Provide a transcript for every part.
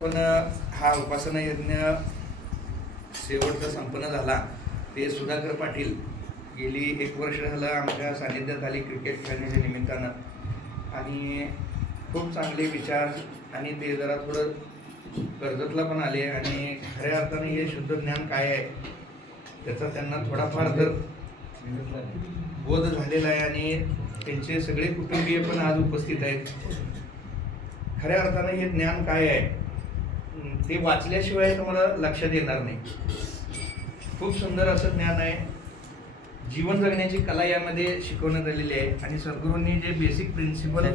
पण हा उपासना यज्ञ शेवटचा संपन्न झाला. ते सुधाकर पाटील गेली 1 वर्ष झालं आमच्या सानिध्यात आली क्रिकेट खेळण्याच्या निमित्तानं, आणि खूप चांगले विचार आणि ते जरा थोडं कर्जतला पण आले आणि खऱ्या अर्थाने हे शुद्ध ज्ञान काय आहे त्याचा त्यांना थोडाफार तर बोध झालेला आहे आणि त्यांचे सगळे कुटुंबीय पण आज उपस्थित आहेत. खऱ्या अर्थाने हे ज्ञान काय आहे ते वाचल्याशिवाय तुम्हाला लक्षात येणार नाही. खूप सुंदर असं ज्ञान आहे. जीवन जगण्याची कला यामध्ये शिकवण्यात आलेली आहे आणि सद्गुरूंनी जे बेसिक प्रिन्सिपल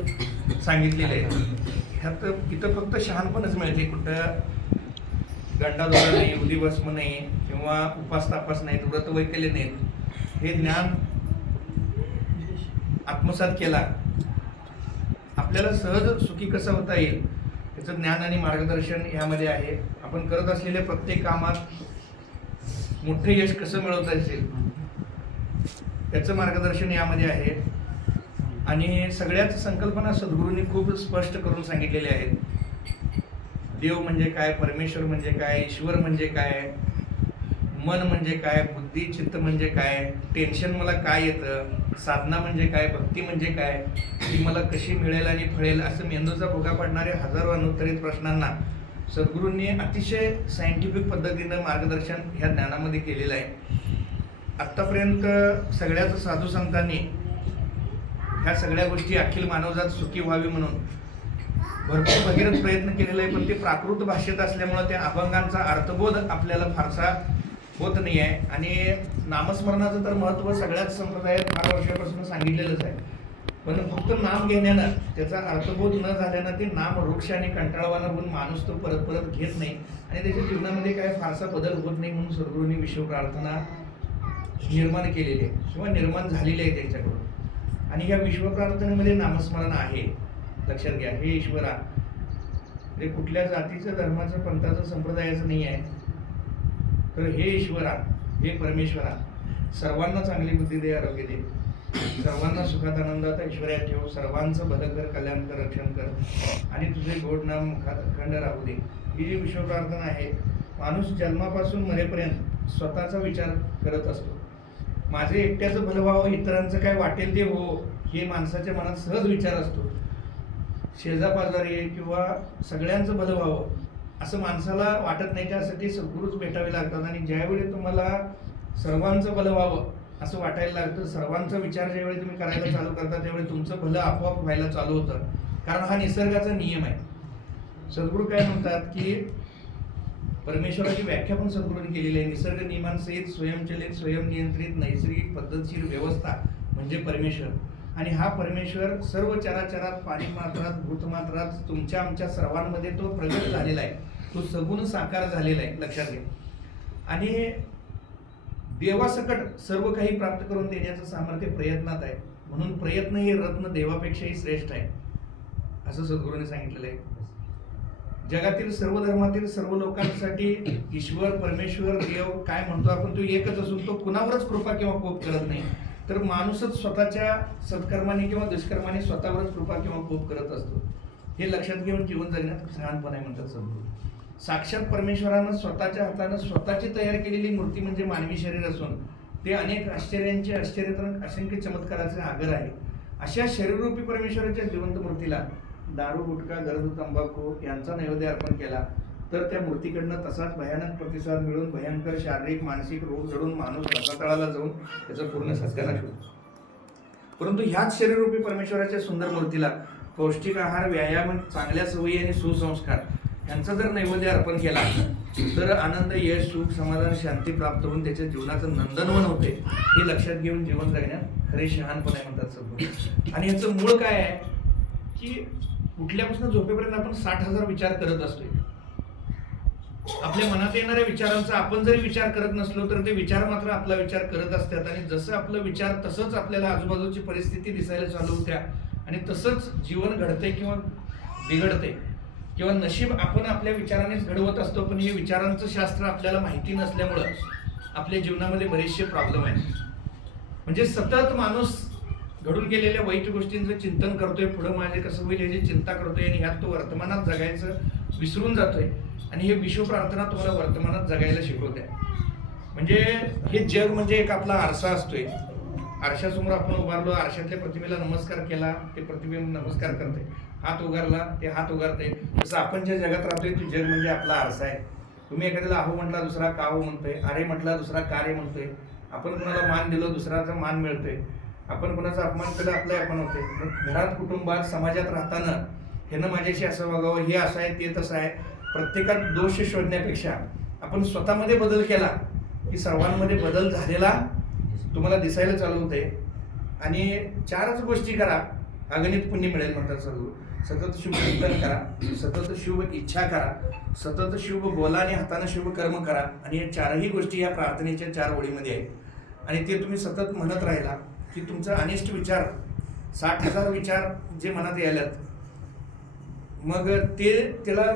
सांगितलेले आहेत ह्यात इथं फक्त शहाणपणच मिळते. कुठं गंडादोरा नाही, उदिभस्म नाही किंवा उपास तापास नाहीत, व्रत वैकल्य नाहीत. हे ज्ञान आत्मसात केला आपल्याला सहज सुखी कसं होता येईल त्याचं ज्ञान आणि मार्गदर्शन यामध्ये आहे. आपण करत असलेल्या प्रत्येक कामात मोठे यश कसं मिळवता येईल त्याचं मार्गदर्शन यामध्ये आहे. आणि सगळ्याच संकल्पना सद्गुरूंनी खूप स्पष्ट करून सांगितलेल्या आहेत. देव म्हणजे काय, परमेश्वर म्हणजे काय, ईश्वर म्हणजे काय, मन म्हणजे काय, बुद्धी चित्त म्हणजे काय, टेन्शन मला काय येतं, साधना म्हणजे काय, भक्ती म्हणजे काय, ती मला कशी मिळेल आणि फळेल, असं मेंदूचा भोगा पडणारे हजारो अनुत्तरित प्रश्नांना सद्गुरूंनी अतिशय सायंटिफिक पद्धतीनं मार्गदर्शन ह्या ज्ञानामध्ये केलेलं आहे. आत्तापर्यंत सगळ्याच साधू संतांनी ह्या सगळ्या गोष्टी अखिल मानवजात सुखी व्हावी म्हणून भरपूर भगीरथ प्रयत्न केलेला आहे, पण ते प्राकृत भाषेत असल्यामुळे त्या अभंगांचा अर्थबोध आपल्याला फारसा होत नाही आहे. आणि नामस्मरणाचं तर महत्त्व सगळ्याच संप्रदायात फार वर्षापासून सांगितलेलंच आहे, पण फक्त नाम घेण्यानं त्याचा अर्थबोध न झाल्यानं ते नाम वृक्ष आणि कंटाळवाना होऊन माणूस तो परत परत घेत नाही आणि त्याच्या जीवनामध्ये काय फारसा बदल होत नाही. म्हणून सद्गुरूंनी विश्व प्रार्थना निर्माण केलेली आहे किंवा निर्माण झालेली आहे त्यांच्याकडून. आणि ह्या विश्व प्रार्थनेमध्ये नामस्मरण आहे. लक्षात घ्या, हे ईश्वरा हे कुठल्या जातीचं, धर्माचं, पंथाचं, संप्रदायाचं नाही आहे. तर हे ईश्वरा, हे परमेश्वरा, सर्वांना चांगली बुद्धी दे, आरोग्य दे, सर्वांना सुखात आनंदात ऐश्वर्यात ठेव, सर्वांचं भलं कर, कल्याण कर, रक्षण कर आणि तुझे गोड नाम मुखात अखंड राहू दे. ही जी विश्व प्रार्थना आहे, माणूस जन्मापासून मरेपर्यंत स्वतःचा विचार करत असतो. माझे एकट्याचं भलं व्हावं, इतरांचं काय वाटेल ते हो, हे माणसाच्या मनात सहज विचार असतो. शेजापाजारी किंवा सगळ्यांचं भलं व्हावं असं माणसाला वाटत नाही. त्यासाठी सद्गुरूच भेटावे लागतात. आणि ज्यावेळी तुम्हाला सर्वांचं भलं व्हावं असं वाटायला लागतं, सर्वांचा विचार ज्यावेळी तुम्ही करायला चालू करता त्यावेळी तुमचं भलं आपोआप व्हायला चालू होतं. कारण हा निसर्गाचा नियम आहे. सद्गुरू काय म्हणतात की परमेश्वराची व्याख्या पण सद्गुरूंनी केलेली आहे. निसर्ग नियमांसहित स्वयंचलित स्वयंनियंत्रित नैसर्गिक पद्धतशीर व्यवस्था म्हणजे परमेश्वर. आणि हा परमेश्वर सर्व चराचरात, पाणी मात्रात, भूतमात्रात, तुमच्या आमच्या सर्वांमध्ये तो प्रगट झालेला आहे. तो सगुण साकार झालेला आहे. लक्षात घ्या. आणि देवासकट सर्व काही प्राप्त करून देण्याचं सामर्थ्य प्रयत्नात आहे. म्हणून प्रयत्न हे रत्न देवापेक्षाही श्रेष्ठ आहे असं सद्गुरूंनी सांगितलेलं आहे. जगातील सर्व धर्मातील सर्व लोकांसाठी ईश्वर, परमेश्वर, देव काय म्हणतो आपण, तो एकच असून तो कुणावरच कृपा किंवा कोप करत नाही. तर माणूसच स्वतःच्या सत्कर्माने किंवा दुष्कर्माने स्वतःवरच कृपा किंवा कोप करत असतो. हे लक्षात घेऊन जीवन जगण्यात शहाणपण आहे म्हणतात सद्गुरू. साक्षात परमेश्वरानं स्वतःच्या हातानं स्वतःची तयार केलेली मूर्ती म्हणजे मानवी शरीर असून ते अनेक आश्चर्यांचे आश्चर्यजनक असंख्य चमत्काराचे आगर आहे. अशा शरीररूपी परमेश्वराच्या जिवंत मूर्तीला दारू, गुटखा, गर्द, तंबाखू यांचा नैवेद्य अर्पण केला तर त्या मूर्तीकडनं तसाच भयानक प्रतिसाद मिळून भयंकर शारीरिक मानसिक रोग जडून माणूस रसातळाला जाऊन त्याचा पूर्ण सत्यानाश होतो. परंतु ह्याच शरीररूपी परमेश्वराच्या सुंदर मूर्तीला पौष्टिक आहार, व्यायाम, चांगल्या सवयी आणि सुसंस्कार यांचा जर नैवेद्य अर्पण केला तर आनंद, यश, सुख, समाधान, शांती प्राप्त होऊन त्याच्या जीवनाचं नंदनवन होते. हे लक्षात घेऊन जीवन जगण्यात खरे शहाणपण आहे म्हणतात सद्गुरू. आणि याचं मूळ काय आहे की उठल्यापासून झोपेपर्यंत आपण 60,000 विचार करत असतोय. आपल्या मनात येणाऱ्या विचारांचा आपण जरी विचार करत नसलो तर ते विचार मात्र आपला विचार करत असतात. आणि जसं आपलं विचार तसंच आपल्याला आजूबाजूची परिस्थिती दिसायला चालू होत्या आणि तसंच जीवन घडते किंवा बिघडते किंवा नशीब आपण आपल्या विचारानेच घडवत असतो. पण हे विचारांचं शास्त्र आपल्याला माहिती नसल्यामुळं आपल्या जीवनामध्ये बरेचसे प्रॉब्लेम आहेत. म्हणजे सतत माणूस घडून गेलेल्या वाईट गोष्टींचं चिंतन करतोय, पुढं माझे कसं होईल याची चिंता करतोय आणि ह्यात तो वर्तमानात जगायचं विसरून जातोय आणि हे विश्व प्रार्थना तुम्हाला वर्तमानात जगायला शिकवते. म्हणजे हे जग म्हणजे एक आपला आरसा असतोय. आरशासमोर आपण उभारलो, आरशातल्या प्रतिमेला नमस्कार केला, ते प्रतिबिंब नमस्कार करते, हात उगारला ते हात उगारते. तसं आपण ज्या जगात राहतोय ते जग म्हणजे आपला आरसा आहे. तुम्ही एखाद्याला अहो म्हटला दुसरा का हो म्हणतोय, अरे म्हटला दुसरा का रे म्हणतोय, आपण कोणाला मान दिलो दुसऱ्याचा मान मिळतोय, आपण कोणाचा अपमान केला आपला अपमान होतोय. घरात कुटुंबात समाजात राहताना ह्यानं माझ्याशी असं वागावं, हे असं आहे ते तसं आहे, प्रत्येकात दोष शोधण्यापेक्षा आपण स्वतःमध्ये बदल केला की सर्वांमध्ये बदल झालेला तुम्हाला दिसायला चालू होते. आणि 4च गोष्टी करा, अगणित पुण्य मिळेल म्हणतात सद्गुरू. सतत शुभ चिंतन करा, सतत शुभ इच्छा करा, सतत शुभ बोला आणि हाताने शुभ कर्म करा. आणि या 4ही गोष्टी या प्रार्थनेच्या 4 ओळीमध्ये आहेत. आणि ते तुम्ही सतत म्हणत राहिला की तुमचा अनिष्ट विचार 60,000 विचार जे मनात यायलात, मग त्याला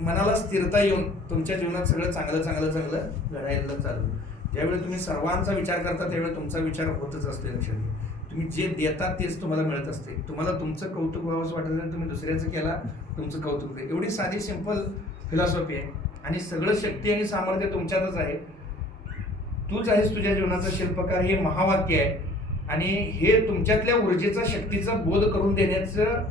मनाला स्थिरता येऊन तुमच्या जीवनात सगळं चांगलं चांगलं चांगलं घडायला चालू. ज्यावेळी तुम्ही सर्वांचा विचार करता त्यावेळी तुमचा विचार होतच असते. लक्षात घ्या, तुम्ही जे देता तेच तुम्हाला मिळत असते. तुम्हाला तुमचं कौतुक व्हावंच वाटत नाही, तुम्ही दुसऱ्याचं केला तुमचं कौतुक आहे. एवढी साधी सिंपल फिलॉसॉफी आहे. आणि सगळं शक्ती आणि सामर्थ्य तुमच्यातच आहे. तूच आहेस तुझ्या जीवनाचा शिल्पकार, हे महावाक्य आहे. आणि हे तुमच्यातल्या ऊर्जेचा शक्तीचा बोध करून देण्याचं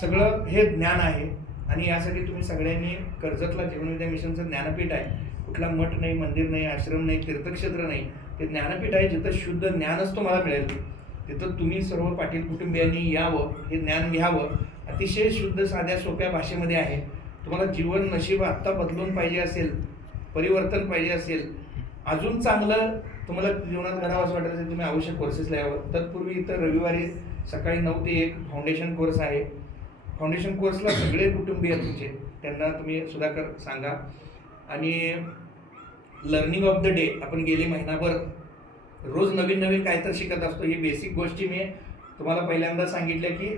सगळं हे ज्ञान आहे. आणि यासाठी तुम्ही सगळ्यांनी कर्जतला जीवनविद्या मिशनचं ज्ञानपीठ आहे. कुठला मठ नाही, मंदिर नाही, आश्रम नाही, तीर्थक्षेत्र नाही, ते ज्ञानपीठ आहे. जिथं शुद्ध ज्ञानच तुम्हाला मिळेल, तिथं तुम्ही सर्व पाटील कुटुंबियांनी यावं, हे ज्ञान घ्यावं. अतिशय शुद्ध साध्या सोप्या भाषेमध्ये आहे. तुम्हाला जीवन नशीब आत्ता बदलून पाहिजे असेल, परिवर्तन पाहिजे असेल, अजून चांगलं तुम्हाला जीवनात घडावं असं वाटत असेल, तुम्ही अवश्य कोर्सेसला यावं. तत्पूर्वी इथं रविवारी सकाळी 9 ते 1 फाउंडेशन कोर्स आहे. फाउंडेशन कोर्सला सगळे कुटुंबीय तुमचे, त्यांना तुम्ही सुधाकर सांगा. आणि लर्निंग ऑफ द डे आपण गेले महिनाभर रोज नवीन नवीन काहीतरी शिकत असतो. ही बेसिक गोष्टी मी तुम्हाला पहिल्यांदा सांगितल्या की